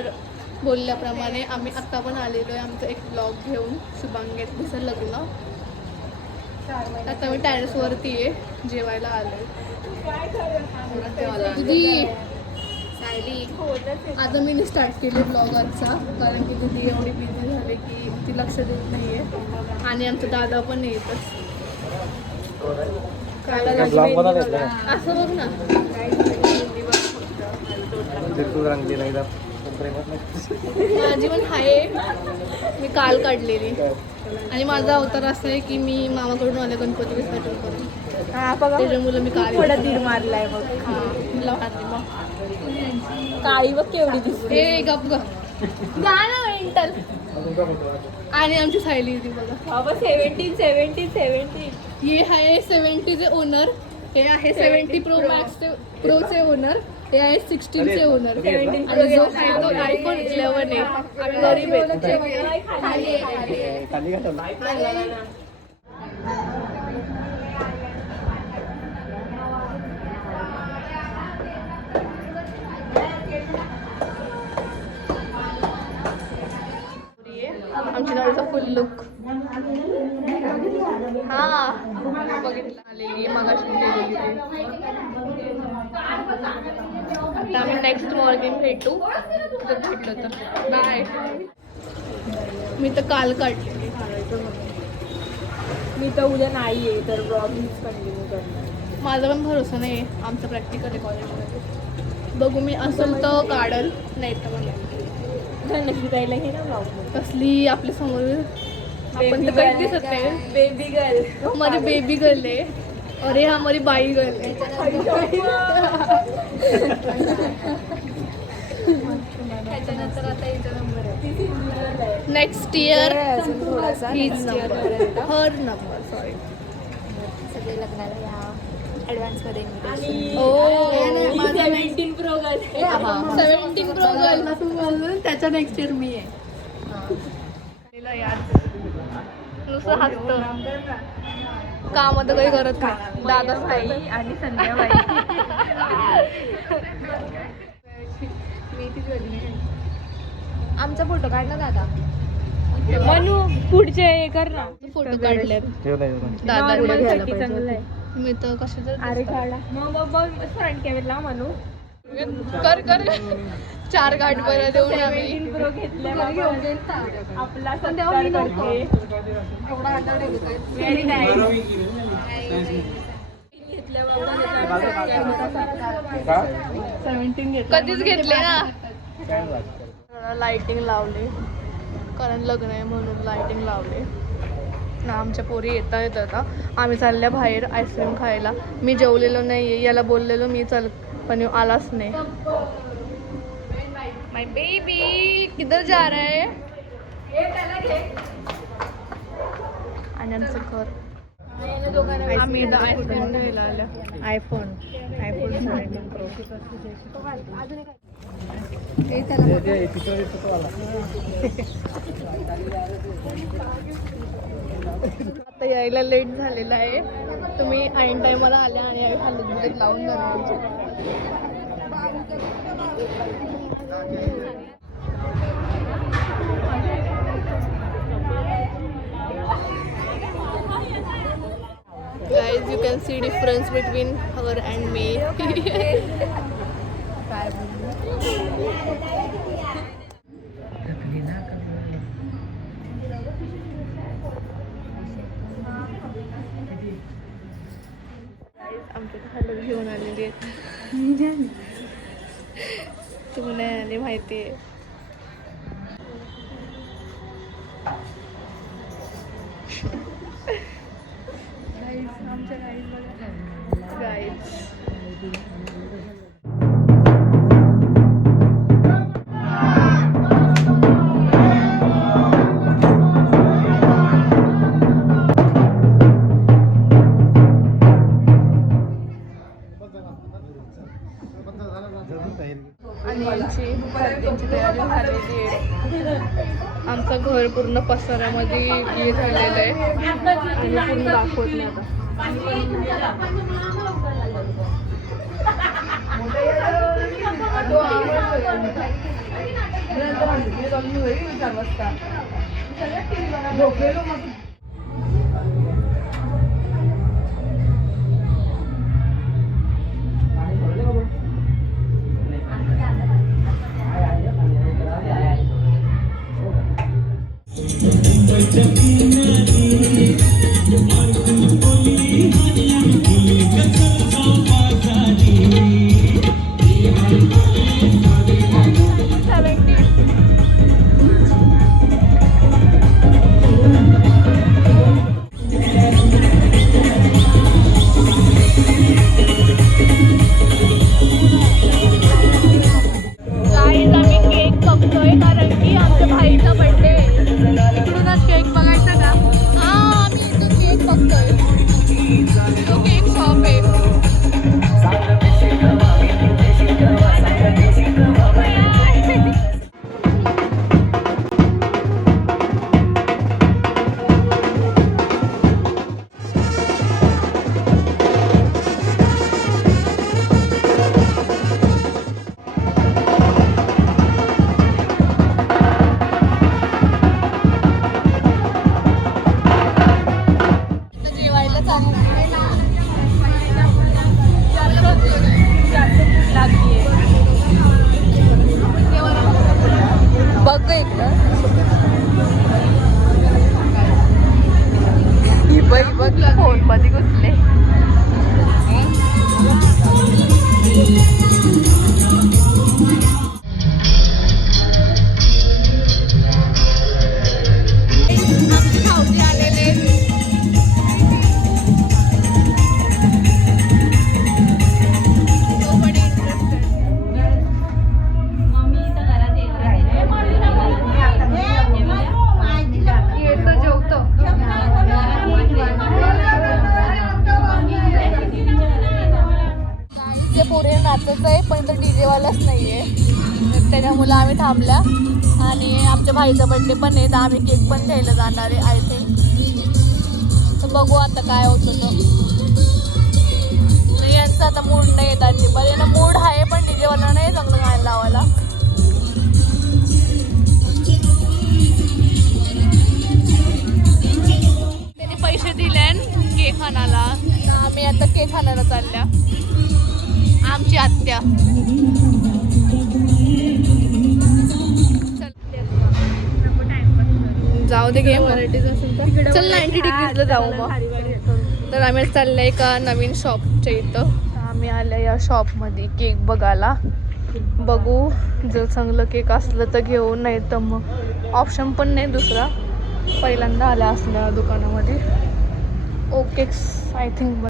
तर बोलल्याप्रमाणे आम्ही आत्ता पण आलेलो आहे आमचं एक ब्लॉग घेऊन शुभांगीचं लग्न. आता मी टॅरेसवरती आहे, जेवायला आलोय. दीदी आता मी स्टार्ट केले ब्लॉग आजचा, कारण की दीदी एवढी बिझी झाली की ती लक्ष देत नाही आहे. आणि आमचा दादा पण येतच. असं बघ ना, माझी पण आहे, मी काल काढलेली. आणि माझा अवतार असा आहे की मी मामाकडून आले गणपती विसर्जन करून. त्याच्यामुळे मी काल थोडा तीर मारलाय मग. काळी बघ केवढी दिसते. हे गप ग गाणं मेंटल. आणि आमची सायली ती बघा. बाबा 17. हे आहे 70 चे ओनर, हे आहे 70 प्रो मॅक्स प्रोचे ओनर, हे आहे 16 चे ओनर. आणि जो आहे तो आयफोन 11 आहे. गरीब आहे. आमची नवरीचा फुल लुक हा बघितलं आलेली मगाशी गेलेली. आता आम्ही नेक्स्ट मॉर्निंग भेटू जर भेटलो तर. बाय. मी तर काल काढलेली. मी तर उद्या नाही आहे तर ब्लॉगिंग कंटिन्यू करणार. माझा पण भरोसा नाही आहे, आमचं प्रॅक्टिकल आहे कॉलेजमध्ये. बघू, मी असेल तर काढल, नाही तर मला नक्की जायला हे ना ब्लॉग. कसली आपल्या समोर आपण तर काही दिसत नाही. Baby girl. हमारी बेबी गर्ल है और ये हमारी बाई गर्ल है. त्याच्यानंतर आता याचा नंबर आहे. नेक्स्ट इयर थोडासा हीच नंबर, हर नंबर. सॉरी, सगळे लग्नाला या ॲडव्हान्समध्ये. ओ 17 प्रो गर्ल. 17 प्रो गर्ल त्याच्या नेक्स्ट इयर मी आहे. नुसतं हसतं, काम तर काही करत नाही. दादा बाई आणि संध्याबाई. आमचा फोटो काढ ना दादा. मनू पुढचे हे कर ना. फोटो काढले दादा. मी तर कशाचं अरे काढा मग फ्रंट कॅमेरा मनू. कर 4 गाठ बरं देऊन आम्ही. 17 प्रो घेतला आपला सत्कार करते. Very nice. कधीच घेतले ना. लाइटिंग लावली, कारण लग्न आहे म्हणून लाइटिंग लावली ना. आमच्या पोरी येत आहेत आता. आम्ही चालल्या बाहेर आईस्क्रीम खायला. मी जेवलेलो नाही, याला बोललेलो मी चल, पण आलाच नाही. माय बेबी किधर जा रहा है. आणि आमचं घर. आम्ही आईस्क्रीम घ्यायला आल्या. IPhone 17 pro. आता यायला लेट झालेला आहे. तुम्ही ऐन टायमाला आल्या आणि यावेळी खाल्लं लावून जाणार. Guys, you can see difference between her and me. आमच्या हलत घेऊन आलेली आहेत. तुम्ही नाही आली माहिती आहे. आमच्या गाईज आणि यांची तयारी झालेली आहे. आमचं घर पूर्ण पसाऱ्यामध्ये हे झालेलं आहे आणि पूर्ण दाखवत नाही आता. गाईज आम्ही केक बघतोय कारण की आमच्या भाईचा बर्थडे इकडूनच केक बघायचा का? हा आम्ही इथून केक बघतोय. तो केक शॉप आहे. जेवायला चालू बघ इकडं ही बाई बघ फोन मध्ये घुसले. आमचे भाऊजी आलेले. Nobody interested. येतं जेवतं. ते पोरे नाचत आहे पण तर डीजे वालाच नाहीये तर त्याच्यामुळे आम्ही थांबल्या आणि आमच्या भाईचा बर्थडे पण आहे तर आम्ही केक पण घ्यायला जाणार आहे आय थिंक. तर बघू आता काय होतं तर यांचा आता मूड नाही येत अजिबात. यांना मूड आहे पण डीजे वाला नाही चांगलं गायला लावायला. त्यांनी पैसे दिले केक आणायला. आम्ही आता केक आणायला चालल्या. आमची आत्या जाऊ दे घे चल 90 डिग्रीजला जाऊ मग. तर आम्ही चाललंय एका नवीन शॉपच्या इथं. आम्ही आल्या या शॉपमध्ये केक बघायला. बघू जर चांगलं केक असलं तर घेऊ नाही तर मग ऑप्शन पण नाही दुसरा. पहिल्यांदा आल्या असल्या दुकानामध्ये ओकेक्स आय थिंक.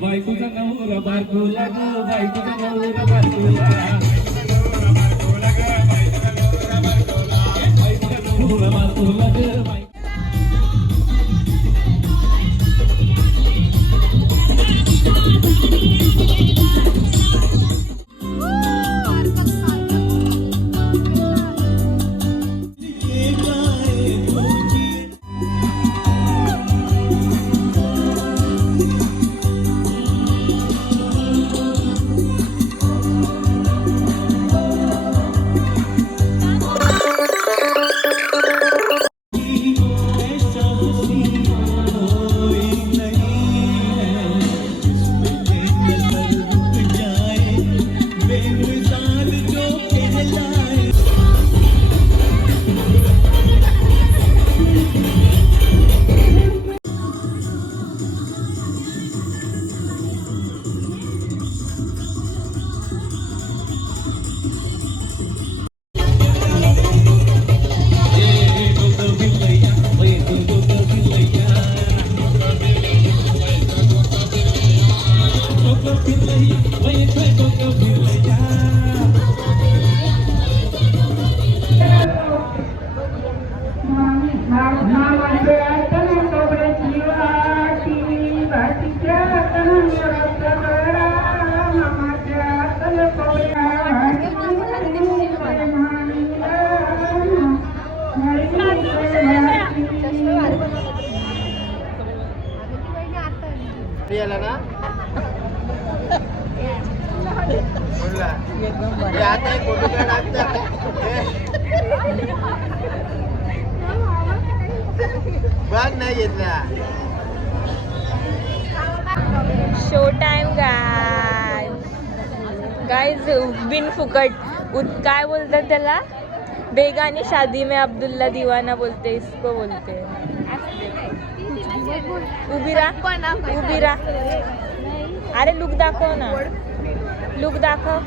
बायकोचा नवरा बायकोला ग बायकोचा नवरा बायकोला डोकं फिरलंय वैतय डोकं फिरलंय ना आता एक फोटो बघ नाही घेतला शो टाइम गाइस बिन फुकट काय बोलतात त्याला बेगानी शादी में अब्दुल्ला दीवाना बोलते इसको बोलते उभी रा अरे लुक दाखव ना लुक दाखव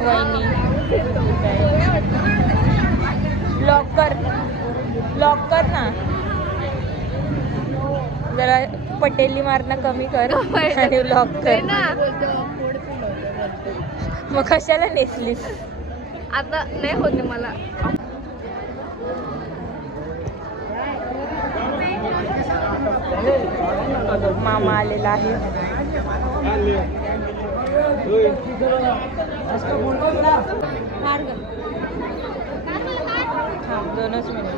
वहिनी लॉक कर ना जरा पटेली मारणं कमी कर आणि लॉक कर मग कशाला नेसलीस आता नाही होते मला. मामा आलेला आहे. दोनच मिनिट.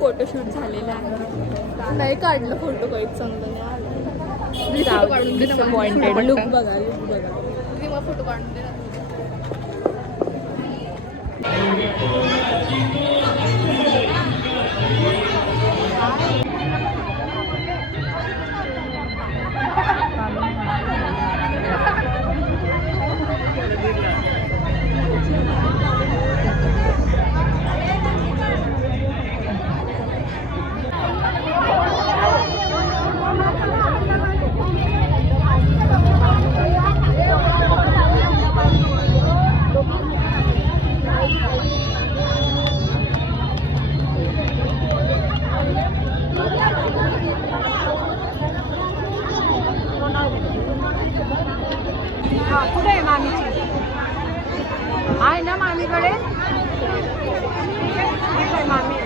फोटोशूट झालेला आहे. नाही काढलं फोटो काहीच चांगलं नाही आलं. डिसअपॉइंटेड लुक बघा मला फोटो काढून दे ना. कुठे आहे मामीची आहे ना मामीकडे मामी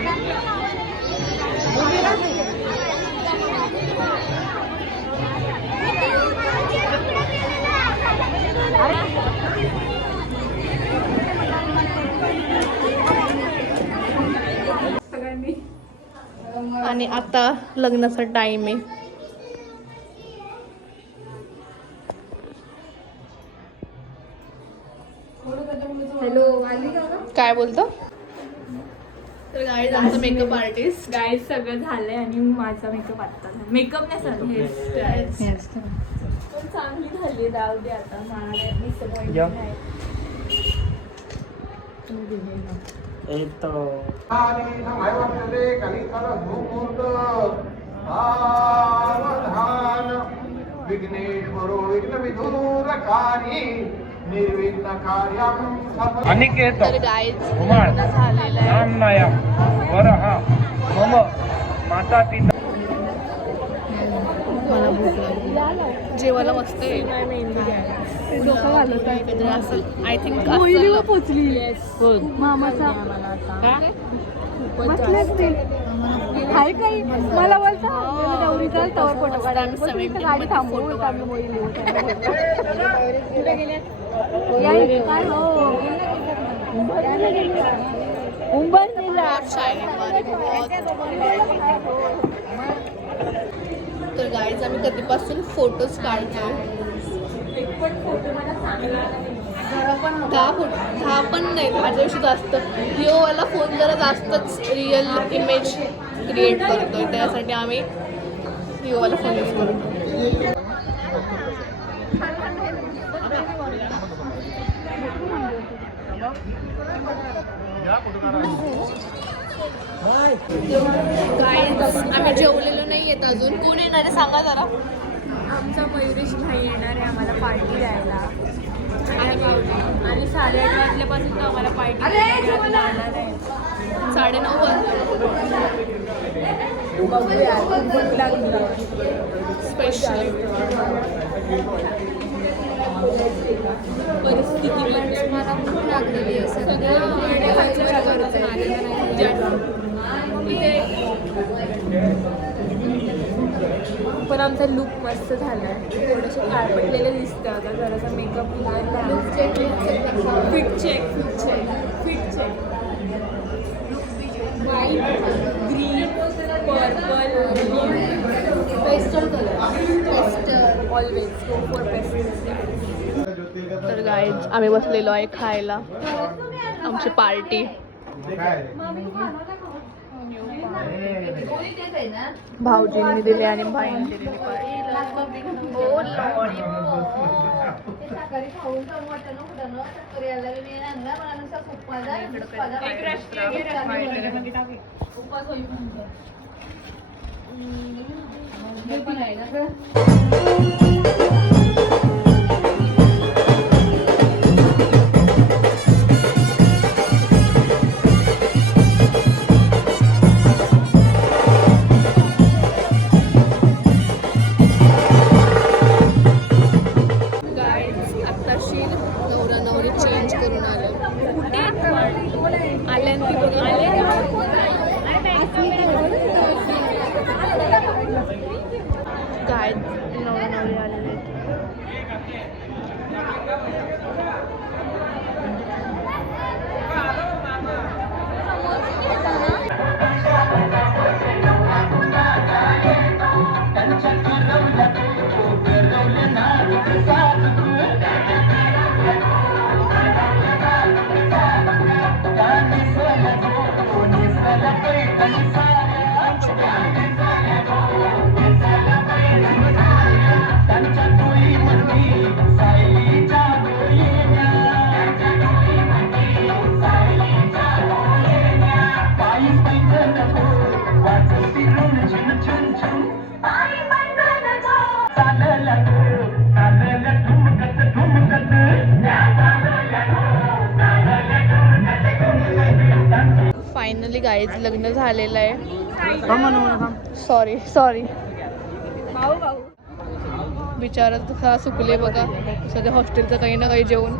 आणि आता लग्नाचा टाइम आहे. काय बोलतो तर गाईज आमचा मेकअप आर्टिस्ट गाईज सगळं झालंय आणि माझा मेकअप आता मेकअप नाही सर हेअरस्टाईल पण चांगली झाली. जाऊ दे आता विघ्नेश्वरो विघ्न विधूरकारी निर्विघ्न कार्यम अनिकेत तर गाईज कुमार झालेला आहे. रामनाया वरह मम माता पिता मला भूक लागली. जेवायला मस्त आहे. डोकं घालत आहे काहीतरी असेल आय थिंक. पोचली मामाचा हाय काही मला बोलता नवरी चाल तवर फोटो काढा. गाडी थांबवू आम्ही मोहिली कुठे गेले काय हो उंबर तर गाईज आम्ही कधीपासून फोटोज काढतो. दहा पण नाही 10च्या जास्त. वाला फोन जरा जास्तच रिअल इमेज क्रिएट करतोय त्यासाठी आम्ही वाला फोन यूज करतो. काय आम्ही जेवलेलो नाही येत अजून. कोण येणार आहे सांगा जरा. आमचा मयुरेश भाई येणार आहे आम्हाला पार्टी द्यायला आणि 8:30 वाजल्यापासून तो आम्हाला पार्टी आला नाही. 9:30 बघूया भूक लागली स्पेशली. परिस्थिती मला भूक लागलेली आहे पण आमचा लुक मस्त झाला आहे. थोडेसे काळपटलेले दिसतं आता जरासा makeup fit check white green purple pastel colour always go for pastel. तर गाईज आम्ही बसलेलो आहे खायला. आमची पार्टी. भाऊजींनी दिली आणि भाईंनी दिलेली पार्टी. आत्ताशी नवरा नवरी चेंज करून आले. काय नवरा नवरी आलेले. फायनली गाईज लग्न झालेलं आहे. सॉरी बिचारा कसा सुकले बघा सध्या हॉस्टेलचं काही ना काही जेवण.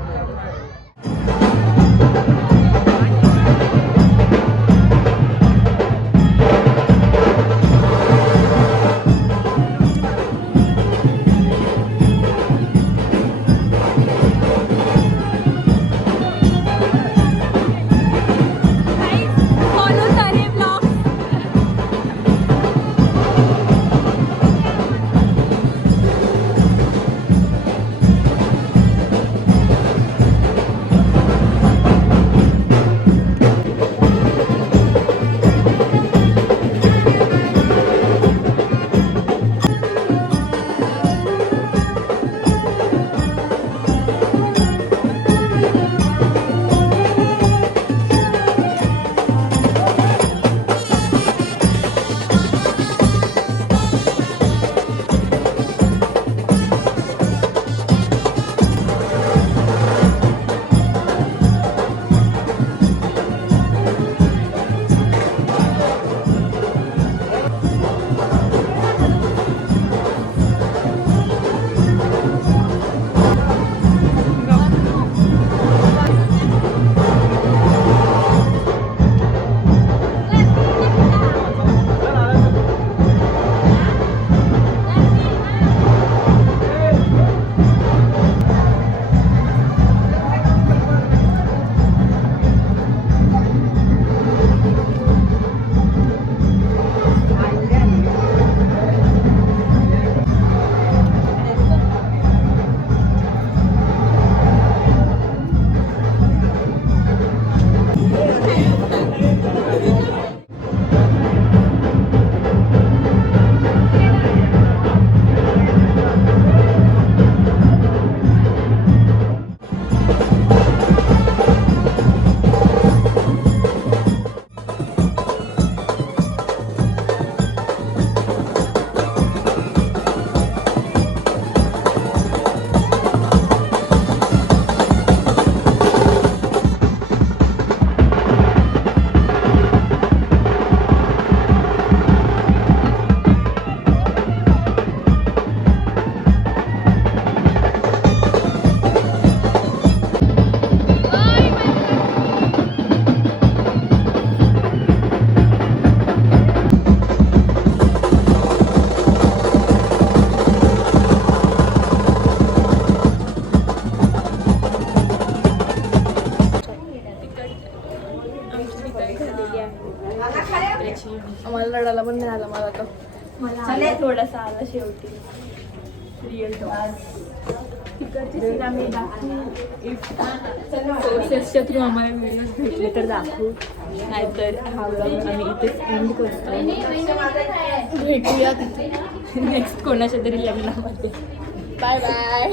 बघा आता. मला थोडासा आला शेवटी रिअल तिकडचे सीन आम्ही सोर्सेसच्या थ्रू आम्हाला व्हिडिओज भेटले तर दाखवू, नाहीतर हा व्लॉग आम्ही इथेच एंड करतो. भेटूया नेक्स्ट कोणाच्या तरी लग्नामध्ये. Bye bye.